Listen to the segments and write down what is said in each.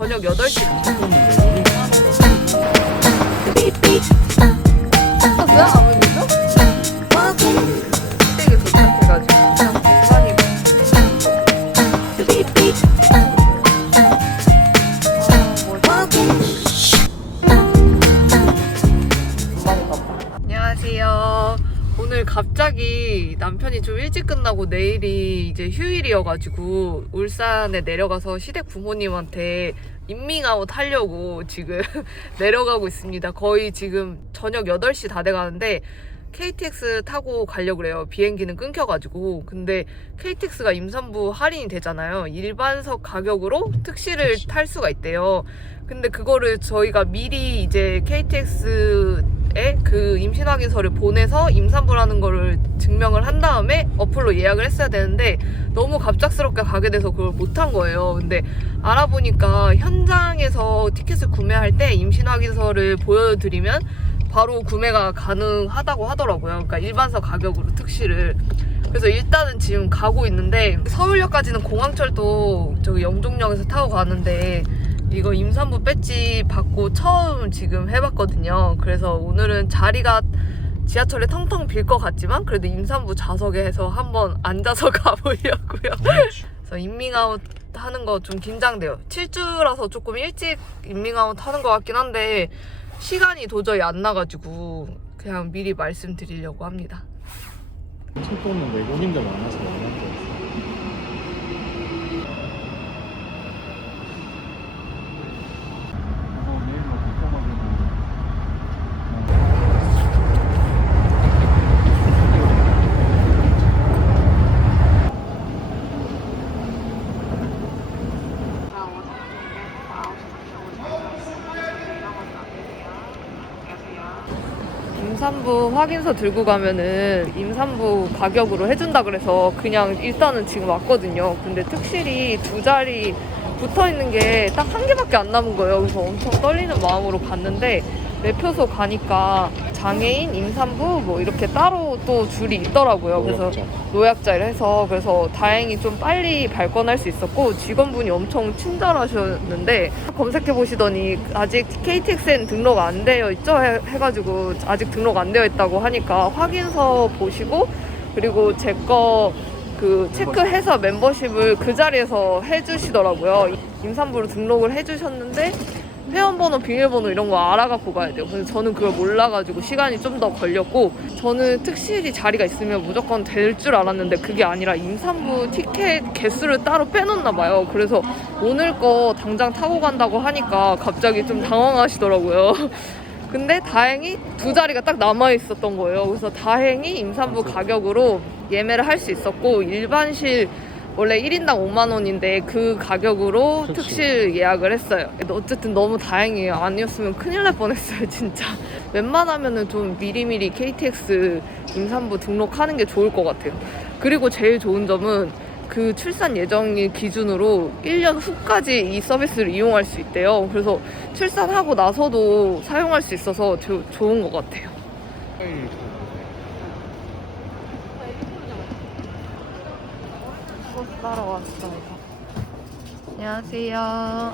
저녁 8시 뭐야 아버님도? 댁에 도착해가지고 그냥 많이 안녕하세요. 오늘 갑자기 남편이 좀 일찍 끝나고 내일이 이제 휴일이어가지고 울산에 내려가서 시댁 부모님한테 인밍아웃 하려고 지금 내려가고 있습니다. 거의 지금 저녁 8시 다 돼가는데 KTX 타고 가려고 그래요. 비행기는 끊겨가지고. 근데 KTX가 임산부 할인이 되잖아요. 일반석 가격으로 특실을 탈 수가 있대요. 근데 그거를 저희가 미리 이제 KTX에 그 임신 확인서를 보내서 임산부라는 거를 증명을 한 다음에 어플로 예약을 했어야 되는데 너무 갑작스럽게 가게 돼서 그걸 못한 거예요. 근데 알아보니까 현장에서 티켓을 구매할 때 임신 확인서를 보여드리면 바로 구매가 가능하다고 하더라고요. 그러니까 일반석 가격으로 특실을. 그래서 일단은 지금 가고 있는데 서울역까지는 공항철도 저기 영종역에서 타고 가는데 이거 임산부 배지 받고 처음 지금 해봤거든요. 그래서 오늘은 자리가 지하철에 텅텅 빌 것 같지만 그래도 임산부 좌석에 해서 한번 앉아서 가보려고요. 그래서 인밍아웃 하는 거 좀 긴장돼요. 7주라서 조금 일찍 인밍아웃 하는 것 같긴 한데 시간이 도저히 안 나가지고 그냥 미리 말씀드리려고 합니다. 책도는 외국인들 만나서 만날 거 있어. 임산부 확인서 들고 가면은 임산부 가격으로 해준다 그래서 그냥 일단은 지금 왔거든요. 근데 특실이 두 자리 붙어 있는 게 딱 한 개밖에 안 남은 거예요. 그래서 엄청 떨리는 마음으로 갔는데 매표소 가니까 장애인, 임산부 뭐 이렇게 따로 또 줄이 있더라고요. 그래서 노약자. 노약자를 해서 그래서 다행히 좀 빨리 발권할 수 있었고 직원분이 엄청 친절하셨는데 검색해 보시더니 아직 KTX엔 등록 안 되어 있죠 해, 해가지고 아직 등록 안 되어 있다고 하니까 확인서 보시고 그리고 제거 그 체크해서 멤버십을 그 자리에서 해주시더라고요 임산부로 등록을 해주셨는데 회원번호, 비밀번호 이런 거 알아갖고 가야 돼요. 근데 저는 그걸 몰라가지고 시간이 좀 더 걸렸고 저는 특실이 자리가 있으면 무조건 될 줄 알았는데 그게 아니라 임산부 티켓 개수를 따로 빼놓나 봐요. 그래서 오늘 거 당장 타고 간다고 하니까 갑자기 좀 당황하시더라고요. 근데 다행히 두 자리가 딱 남아 있었던 거예요. 그래서 다행히 임산부 가격으로 예매를 할 수 있었고 일반실 원래 1인당 5만 원인데 그 가격으로 특실. 특실 예약을 했어요. 근데 어쨌든 너무 다행이에요. 아니었으면 큰일 날 뻔했어요, 진짜. 웬만하면은 좀 미리미리 KTX 임산부 등록하는 게 좋을 것 같아요. 그리고 제일 좋은 점은 그 출산 예정일 기준으로 1년 후까지 이 서비스를 이용할 수 있대요. 그래서 출산하고 나서도 사용할 수 있어서 조- 좋은 것 같아요. 꽃 사러 왔어요. 안녕하세요.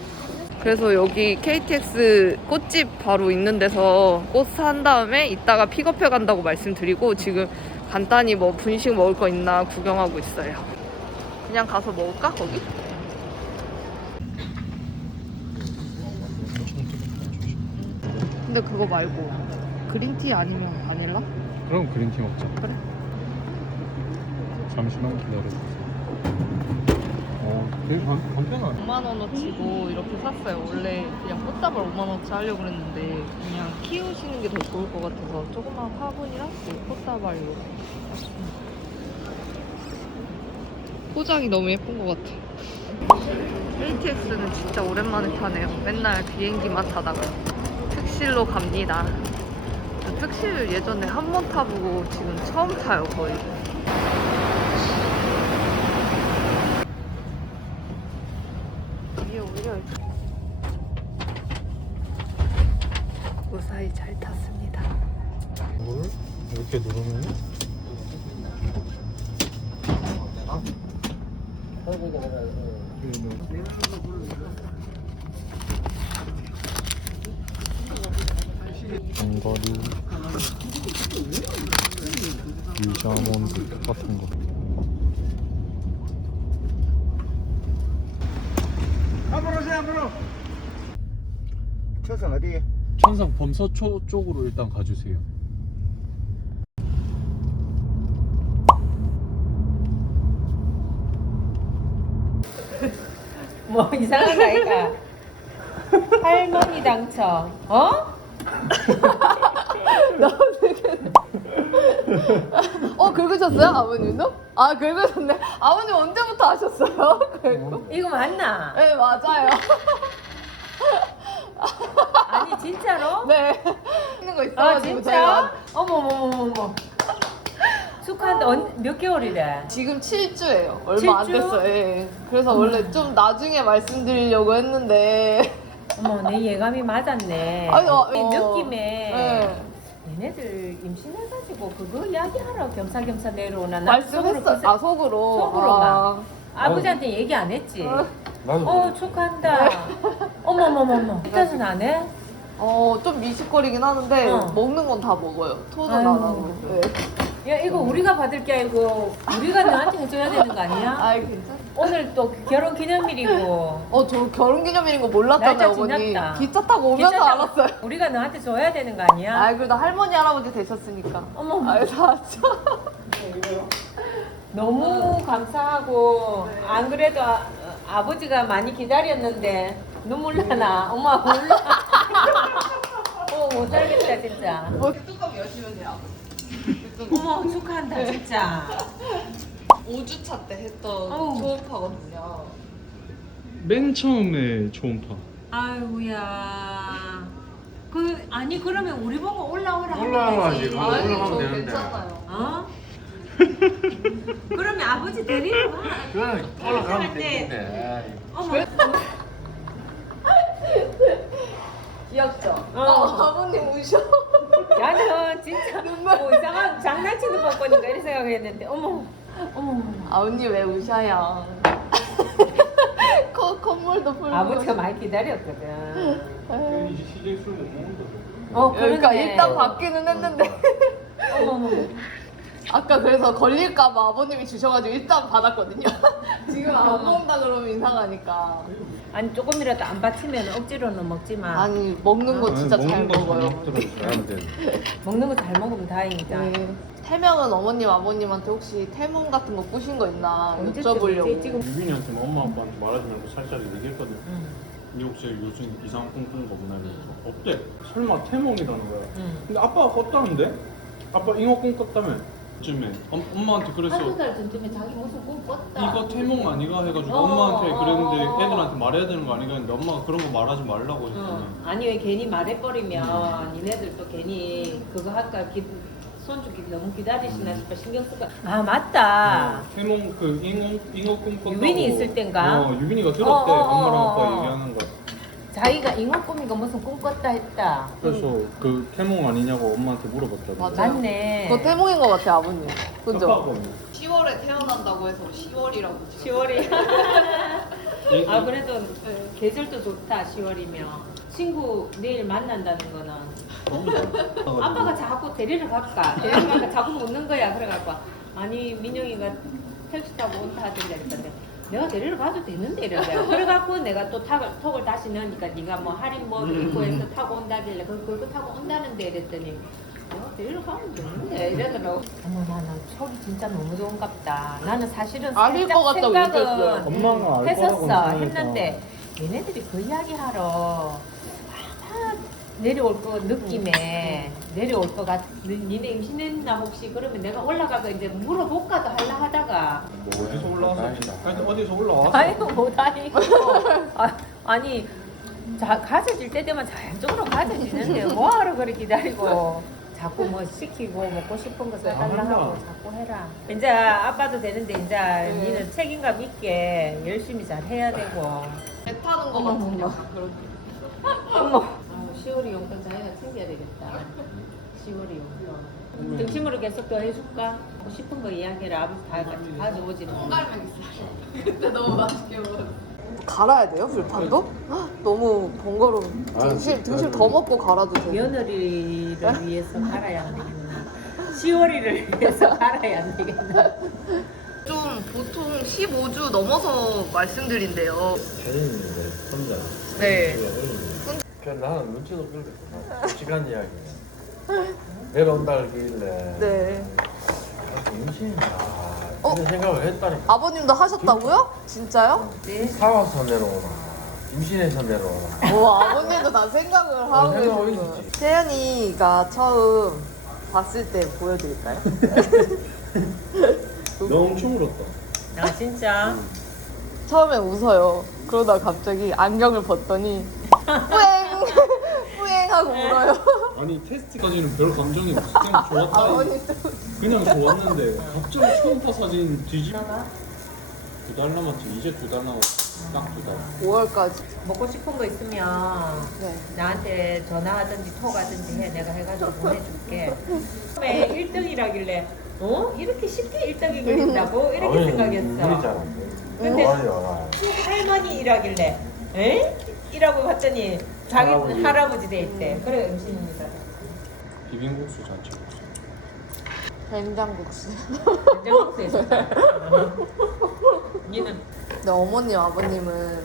그래서 여기 KTX 꽃집 바로 있는 데서 꽃 산 다음에 이따가 픽업해 간다고 말씀드리고 지금 간단히 뭐 분식 먹을 거 있나 구경하고 있어요. 그냥 가서 먹을까 거기? 근데 그거 말고 그린티 아니면 바닐라? 그럼 그린티 먹자. 그래. 잠시만 기다려주세요. 어, 되게 간, 간편하네. 5만 원어치고 이렇게 샀어요. 원래 그냥 꽃다발 5만 원어치 하려고 그랬는데 그냥 키우시는 게 더 좋을 것 같아서 조그만 화분이랑 이 꽃다발 이렇게 샀습니다. 포장이 너무 예쁜 것 같아. KTX는 진짜 오랜만에 타네요. 맨날 비행기만 타다가 특실로 갑니다. 특실 예전에 한 번 타보고 지금 처음 타요 거의. 위에 올려 무사히 잘 탔습니다. 이거를 이렇게 누르면 아. 견과류 유자몬드 같은 거 앞으로 오세요 앞으로 초선 어디? 천상 범서초 쪽으로 일단 가주세요 뭐 이상한 거 아이가 할머니 당첨 어? 어 긁으셨어요 아버님도? 아 긁으셨네. 아버님 언제부터 하셨어요? 긁고? 이거 맞나? 네 맞아요. 아니 진짜로? 네. 있는 거 아 있어가지고 진짜? 저희가 어머머머머머 축하한데 언, 몇 개월이래? 지금 7주예요. 얼마 안 7주? 됐어요. 예. 그래서 원래 좀 나중에 말씀드리려고 했는데 어머 내 예감이 맞았네 아니, 어, 이 어. 느낌에 네. 얘네들 임신해가지고 그거 이야기하러 겸사겸사 내려오나 나 속으로 말씀했어요. 그새- 아 속으로. 속으로만. 아. 아버지한테 얘기 안 했지? 어. 나도 어 축하한다 어머머머머 뜻은 안 해? 어, 좀 미식거리긴 하는데 어. 먹는 건 다 먹어요. 토는 안. 하고. 네. 야 이거 우리가 받을 게 아니고 우리가 너한테 해줘야 되는 거 아니야? 아이 괜찮. 오늘 또 결혼 기념일이고 어, 저 결혼 기념일인 거 몰랐잖아요, 날짜 어머니. 지났다. 기차 타고 오면서 괜찮다고. 알았어요. 우리가 너한테 줘야 되는 거 아니야? 아이, 그래도 할머니, 할아버지 되셨으니까. 어머 아유, 사죠. 너무 감사하고 안 그래도 아, 버지가 많이 기다렸는데 눈물 나나 엄마 몰라 어 못 살겠다 진짜 뭐, 뚜껑 여시면 돼요. 어머 축하한다 진짜 5주차 때 했던 어우. 초음파거든요. 맨 처음에 초음파 아이고야 그 아니 그러면 우리 보고 올라오라 하면 올라와야지. 되지. 아니, 올라가면 저 되는데. 괜찮아요. 어? 그러면 아버지 데리러 와 그건 할 올라가면 때- 되는데 어머 귀엽죠? 어. 어, 아버님 우셔. 뭐 이상한 장난치는 것 보니까 이렇게 생각했는데 어머 어머 아버님 왜 우셔요? 콧, 콧물도 풀고. 아버지가 많이 기다렸거든. 이제 시제 술못 먹는다 어 그러니까. 일단 받기는 했는데. 어머 어머 아까 그래서 걸릴까봐 아버님이 주셔가지고 일단 받았거든요. 지금 안 먹는다 그러면 이상하니까. 아니 조금이라도 안 받치면 억지로는 먹지만 아니 먹는 거 진짜 잘 먹어요. 돼 먹는 거 잘 먹으면 다행이다 네. 태명은 어머님 아버님한테 혹시 태몽 같은 거 꾸신 거 있나 언제쯤 여쭤보려고. 유빈이한테 엄마 아빠한테 말하지 말고 살짝 얘기했거든 응, 니 혹시 요즘 이상한 꿈 꾸는 거 없나 이러면서 없대 설마 태몽이라는 거야 응. 근데 아빠가 꿨다는데? 아빠 잉어 꿈 꿨다며 쯤에. 엄, 엄마한테 그랬어. 한두 달 전쯤에 자기 무슨 꿈 꿨다. 이거 태몽 아니가 해가지고 어, 엄마한테 어, 그랬는데 어, 어. 애들한테 말해야 되는 거 아니가 했는데 엄마가 그런 거 말하지 말라고 했잖아 어. 아니 왜 괜히 말해버리면 니네들 또 괜히 그거 할까 기, 손주 기 너무 기다리시나 싶어 신경 쓰고. 아 맞다. 어, 태몽 그 잉어, 잉어 꿈 꿨다고. 유빈이 있을 땐가? 어 유빈이가 들었대. 어, 어, 어, 엄마랑 어, 아빠 어. 얘기하는 거 자기가 잉어 꿈이가 무슨 꿈 꿨다 했다. 그래서 그 태몽 아니냐고 엄마한테 물어봤잖아 맞아. 맞네. 그거 태몽인 것 같아 아버님. 그죠? 아빠가 10월에 태어난다고 해서 10월이라고. 10월이. 얘기- 아 그래도 계절도 좋다 10월이면. 친구 내일 만난다는 거는. 아빠가 자꾸 데리러 갈까? 데리러 갈까 자꾸 묻는 거야. 그래갖고. 아니 민영이가 택시 타고 온다 하던데 그랬는데 내가 데리러 가도 되는데 이러래 그래갖고 내가 또 탁을, 톡을 다시 넣으니까 네가 뭐 할인 뭐 있고 해서 타고 온다길래 그, 그거 타고 온다는데 이랬더니 내가 데리러 가면 되는데 이러더라고. 어머 나는 촉이 진짜 너무 좋은갑다. 나는 사실은 아닐 살짝 것 같다고 생각은 느꼈어요. 엄마가 알 했었어 했는데 얘네들이 그 이야기 하러 아마 내려올 거 느낌에 내려올 것 같. 니네 임신했나 혹시 그러면 내가 올라가서 이제 물어볼까도 할라 하다가 뭐 어디서 올라왔어? 아니 어디서 올라왔어? 아이고 못하니고 아, 아니 자, 가져질 때 되면 자연적으로 가져지는데 뭐하러 그래 기다리고 자꾸 뭐 시키고 먹고 싶은 거 달라 한다. 하고 자꾸 해라 이제 아빠도 되는데 이제 니는 책임감 있게 열심히 잘 해야 되고 배 타는 거 같은 거. 그렇게. 어머. 아, 10월이 용돈 자기가 챙겨야 되겠다. 10월이 용돈. 등심으로 계속 더 해줄까? 먹고 싶은 거 이야기를 아버지 다 같이 가져오지 뭐. 콩갈매 있어요. 그때 너무 맛있게 먹었어. 갈아야 돼요 불판도? 헉, 너무 번거로운. 아, 등심. 등심 더 먹고 갈아도 돼. 며느리를 위해서 갈아야 안 되겠나? 시월이를 위해서 갈아야 안 되겠나? 좀 보통 15주 넘어서 말씀드린대요. 자연인데 혼자 네. 그 나는 눈치도 끌렸구나 시간 이야기 내려온다 그러길래 네. 아, 임신이다 어? 이런 생각을 했다니까 아버님도 하셨다고요? 진짜요? 사와서 내려오나 임신해서 내려오나 오 아버님도 다 생각을 하고 생각하고 계시구나. 있었지. 세연이가 처음 봤을 때 보여드릴까요? 너 엄청 울었다. 아 진짜? 처음에 웃어요. 그러다 갑자기 안경을 벗더니 뿌앵 뿌앵 하고 울어요. 아니 테스트까지는 별 감정이 없어. 그냥 좋았다. 아버님도 그냥 좋았는데 갑자기 초음파 사진 뒤집. 두달 남았지. 이제 두 달 남았어. 딱 두 달. 5월까지. 먹고 싶은 거 있으면 네. 나한테 전화하든지 톡하든지 해 내가 해가지고 보내줄게 처음에 1등이라길래 어? 이렇게 쉽게 1등이 걸린다고? 이렇게 우리 생각했어 근데 할머니 일하길래 에? 이라고 봤더니 자기 할아버지. 할아버지 돼 있대 그래 음식입니다 비빔국수 자체. 된장국수. 냉장고에서 니는 근데 어머님 아버님은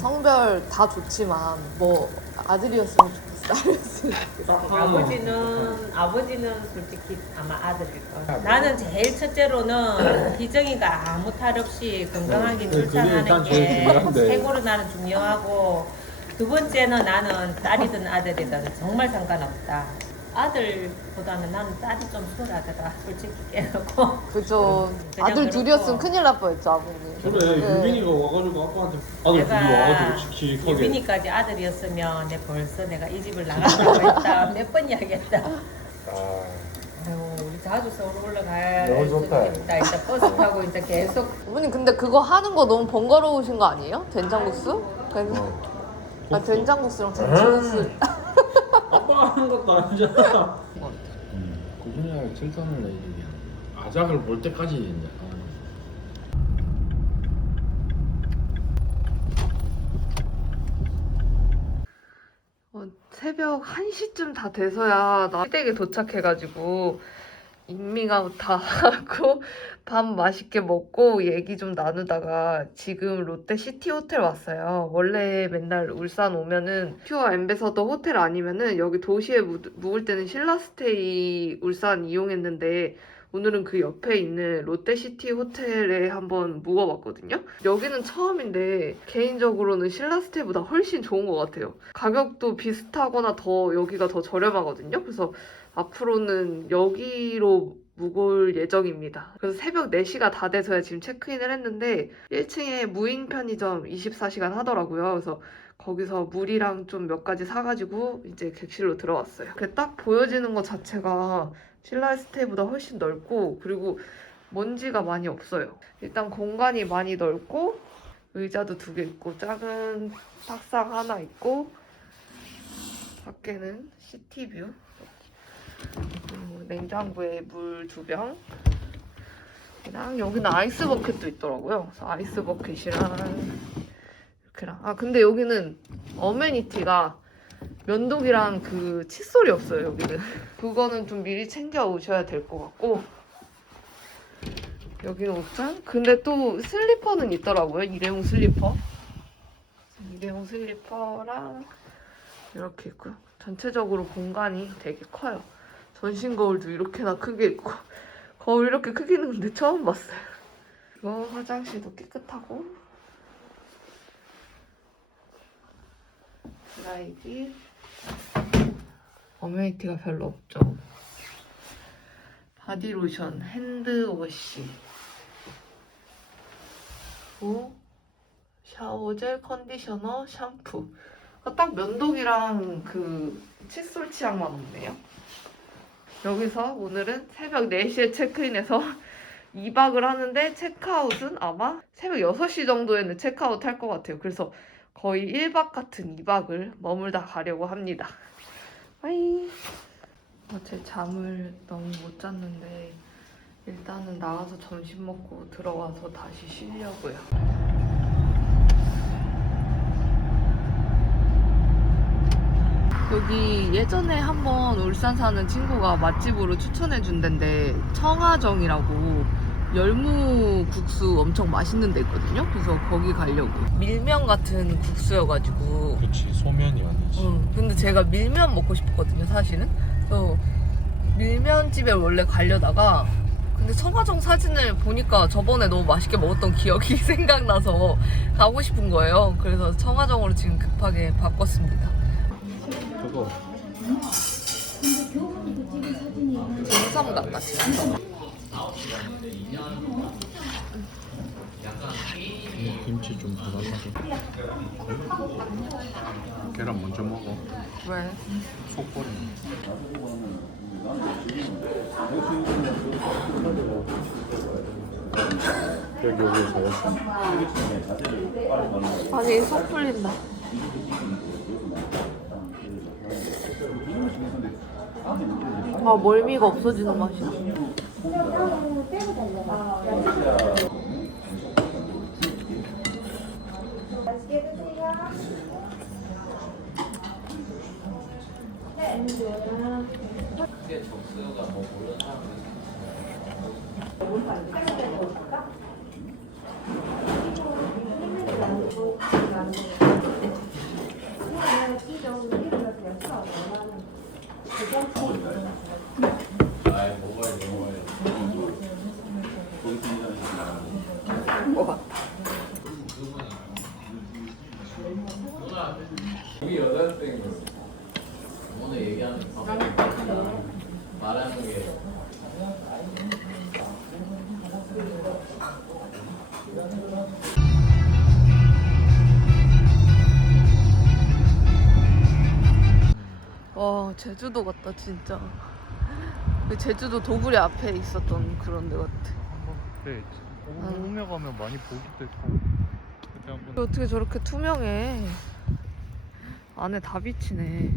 성별 다 좋지만 뭐 아들이었으면 좋겠어. 딸이었으면 좋겠어. 아버지는 아버지는 솔직히 아마 아들일 거야. 나는 제일 첫째로는 희정이가 아무 탈 없이 건강하게 네, 그게 출산하는 일단 제일 게 중요한데. 최고로 나는 중요하고 두 번째는 나는 딸이든 아들이든 정말 상관없다. 아들보다는 나는 딸이 좀 수월하더라. 솔직히 깨놓고. 그죠. 그냥 아들 그렇고. 둘이었으면 큰일 날 뻔했죠 아버님. 그래 네. 유빈이가 와가지고 아빠한테 아들 둘이 와가지고 씩씩하게. 유빈이까지 아들이었으면 내 벌써 내가 이 집을 나간다고 했다. 몇 번 이야기했다. 아, 아유, 우리 자주 서울 올라갈 너무 좋다. 있다. 이제 버스 타고 이제 계속 어머님 근데 그거 하는 거 너무 번거로우신 거 아니에요? 된장국수? 그래서 어. 아 된장국수랑 잔치국수. 아빠가 하는 것도 아니잖아. 고준이가 애 얘기야 아작을 볼 때까지 이제 아. 어, 새벽 1시쯤 다 돼서야 나 시댁에 도착해가지고 다 하고 밥 맛있게 먹고 얘기 좀 나누다가 지금 롯데 시티 호텔 왔어요. 원래 맨날 울산 오면은 퓨어 엠베서더 호텔 아니면은 여기 도시에 묵, 묵을 때는 신라스테이 울산 이용했는데 오늘은 그 옆에 있는 롯데시티 호텔에 한번 묵어봤거든요. 여기는 처음인데 개인적으로는 신라스테보다 훨씬 좋은 것 같아요. 가격도 비슷하거나 더 여기가 더 저렴하거든요. 그래서 앞으로는 여기로 묵을 예정입니다. 그래서 새벽 4시가 다 돼서야 지금 체크인을 했는데 1층에 무인 편의점 24시간 하더라고요. 그래서 거기서 물이랑 좀 몇 가지 사가지고 이제 객실로 들어왔어요. 근데 딱 보여지는 것 자체가 신라 스테이보다 훨씬 넓고 그리고 먼지가 많이 없어요. 일단 공간이 많이 넓고 의자도 두 개 있고 작은 탁상 하나 있고 밖에는 시티뷰 그리고 냉장고에 물 두 병. 랑 여기는 아이스 버켓도 있더라고요. 그래서 아이스 버켓이랑 이렇게랑 아 근데 여기는 어메니티가 면도기랑 그 칫솔이 없어요 여기는. 그거는 좀 미리 챙겨 오셔야 될 것 같고 여기는 옷장? 근데 또 슬리퍼는 있더라고요 일회용 슬리퍼. 일회용 슬리퍼랑 이렇게 있고요. 전체적으로 공간이 되게 커요. 전신 거울도 이렇게나 크게 있고 거울 이렇게 크게 있는 근데 처음 봤어요. 이거 화장실도 깨끗하고 드라이기 어메니티가 별로 없죠. 바디로션, 핸드워시 그리고 샤워젤, 컨디셔너, 샴푸 아, 딱 면도기랑 그 칫솔 치약만 없네요. 여기서 오늘은 새벽 4시에 체크인해서 2박을 하는데 체크아웃은 아마 새벽 6시 정도에는 체크아웃 할 것 같아요. 그래서 거의 1박 같은 2박을 머물다 가려고 합니다. 빠이. 어제 잠을 너무 못 잤는데 일단은 나가서 점심 먹고 들어와서 다시 쉬려고요. 여기 예전에 한번 울산 사는 친구가 맛집으로 추천해 준 데인데 청아정이라고 열무 국수 엄청 맛있는 데 있거든요. 그래서 거기 가려고. 밀면 같은 국수여가지고. 그렇지 소면이 아니지. 응. 근데 제가 밀면 먹고 싶었거든요, 사실은. 그래서 밀면집에 원래 가려다가 근데 청아정 사진을 보니까 저번에 너무 맛있게 먹었던 기억이 생각나서 가고 싶은 거예요. 그래서 청아정으로 지금 급하게 바꿨습니다. 그거 진섬 같다. 이 김치 좀 더 달라고. 계란 먼저 먹어. 왜? 속버리. 여기 여기서 아니, 속 풀린다. 아, 멀미가 없어지는 맛이야. 제주도 같다 진짜. 그 제주도 도구리 앞에 있었던 그런 데 같아. 그래. 오- 오며 가면 많이 보기도 했고. 그때 한번 어떻게 저렇게 투명해? 안에 다 비치네.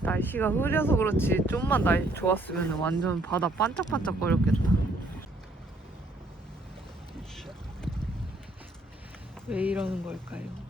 날씨가 흐려서 그렇지 좀만 날 좋았으면 완전 바다 반짝반짝 거렸겠다. 왜 이러는 걸까요?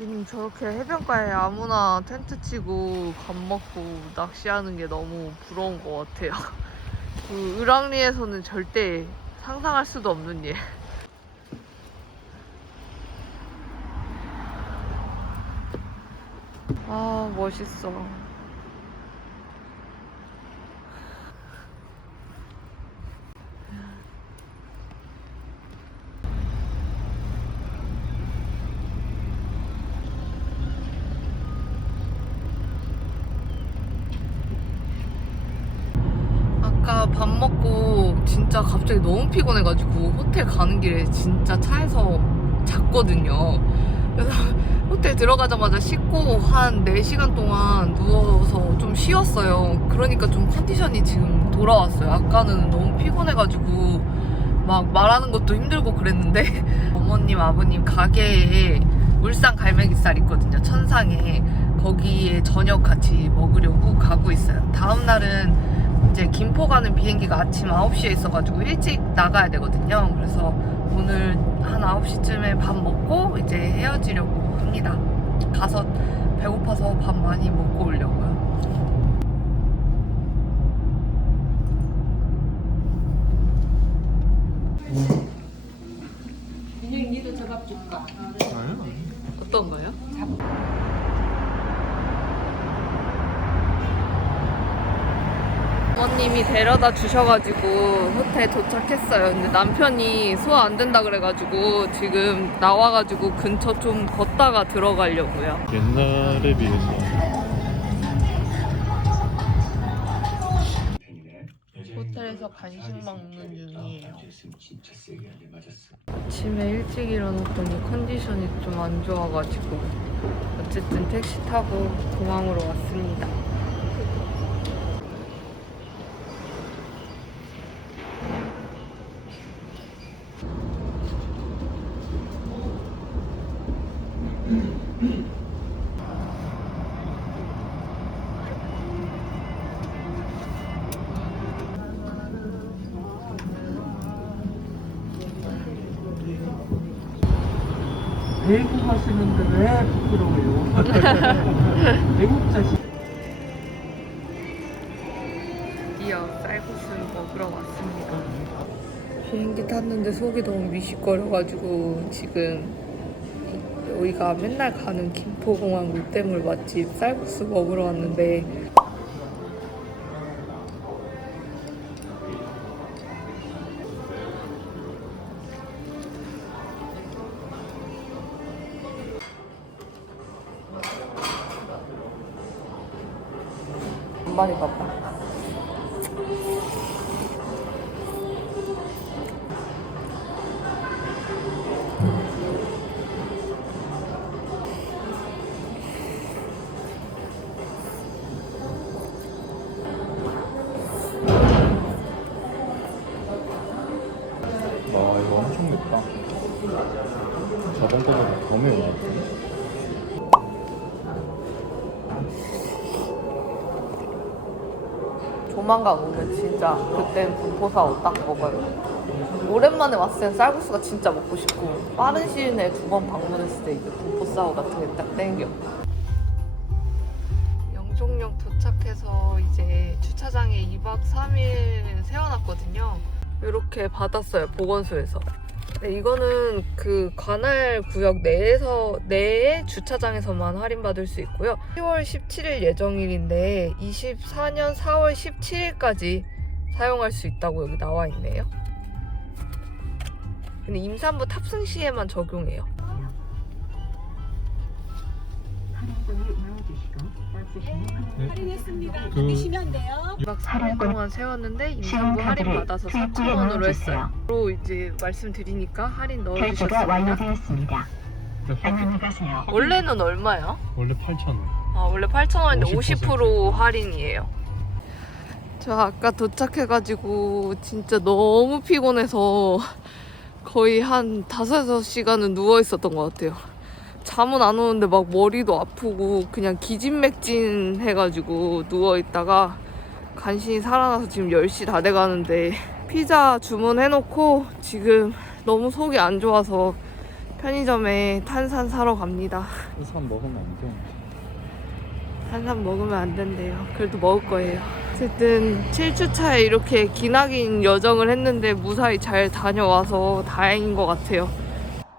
음, 저렇게 해변가에 아무나 텐트 치고 밥 먹고 낚시하는 게 너무 부러운 것 같아요. 그 을왕리에서는 절대 상상할 수도 없는 일. 아, 멋있어. 아까 밥 먹고 진짜 갑자기 너무 피곤해가지고 호텔 가는 길에 진짜 차에서 잤거든요. 그래서 호텔 들어가자마자 씻고 한 4시간 동안 누워서 좀 쉬었어요. 그러니까 좀 컨디션이 지금 돌아왔어요. 아까는 너무 피곤해가지고 막 말하는 것도 힘들고 그랬는데 어머님, 아버님 가게에 울산 갈매기살 있거든요. 천상에. 거기에 저녁 같이 먹으려고 가고 있어요. 다음 날은 이제 김포 가는 비행기가 아침 9시에 있어가지고 일찍 나가야 되거든요. 그래서 오늘 한 9시쯤에 밥 먹고 이제 헤어지려고 합니다. 가서 배고파서 밥 많이 먹고 오려고요. 민영이 니도 저밥 줄까? 어떤 거요? 어머님이 데려다 주셔가지고 호텔 도착했어요. 근데 남편이 소화 안 된다 그래가지고 지금 나와가지고 근처 좀 걷다가 들어가려고요. 옛날에 비해서 호텔에서 간식 먹는 중이에요. 아침에 일찍 일어났더니 컨디션이 좀 안 좋아가지고 어쨌든 택시 타고 공항으로 왔습니다. 외국 하시는데 왜 부끄러워요? 외국 자식. 드디어 쌀국수를 먹으러 왔습니다. 비행기 탔는데 속이 너무 미식거려가지고 지금 여기가 맨날 가는 김포공항 롯데몰 맛집 쌀국수 먹으러 왔는데 많 조만간 오면 진짜 그땐 분포사오 딱 먹어요. 오랜만에 왔을 땐 쌀국수가 진짜 먹고 싶고 빠른 시일 내에 두 번 방문했을 때 이제 분포사오 같은 게 딱 땡겨. 영종역 도착해서 이제 주차장에 2박 3일 세워놨거든요. 이렇게 받았어요 보건소에서. 네, 이거는 그 관할 구역 내에서 내에 주차장에서만 할인받을 수 있고요. 10월 17일 예정일인데 24년 4월 17일까지 사용할 수 있다고 여기 나와 있네요. 근데 임산부 탑승 시에만 적용해요. 그 2박 3일 동안 세웠는데 임산부 할인 받아서 4,000원으로 했어요. 로 이제 말씀드리니까 할인 넣어주셨습니다. 완료되었습니다. 안녕히 가세요. 원래는 얼마요? 원래 8,000원. 아, 원래 8,000원인데 50% 50% 할인이에요. 저 아까 도착해가지고 진짜 너무 피곤해서 거의 한 5, 6시간은 누워있었던 것 같아요. 잠은 안 오는데 막 머리도 아프고 그냥 기진맥진 해가지고 누워있다가 간신히 살아나서 지금 10시 다 돼가는데 피자 주문해놓고 지금 너무 속이 안 좋아서 편의점에 탄산 사러 갑니다. 우산 먹으면 안 돼. 탄산 먹으면 안 된대요. 그래도 먹을 거예요. 어쨌든 7주차에 이렇게 기나긴 여정을 했는데 무사히 잘 다녀와서 다행인 것 같아요.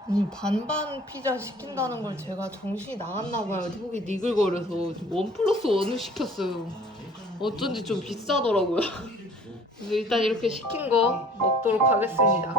아니 반반 피자 시킨다는 걸 제가 정신이 나갔나 봐요. 속이 니글거려서 원 플러스 원을 시켰어요. 어쩐지 좀 비싸더라고요. 그래서 일단 이렇게 시킨 거 먹도록 하겠습니다.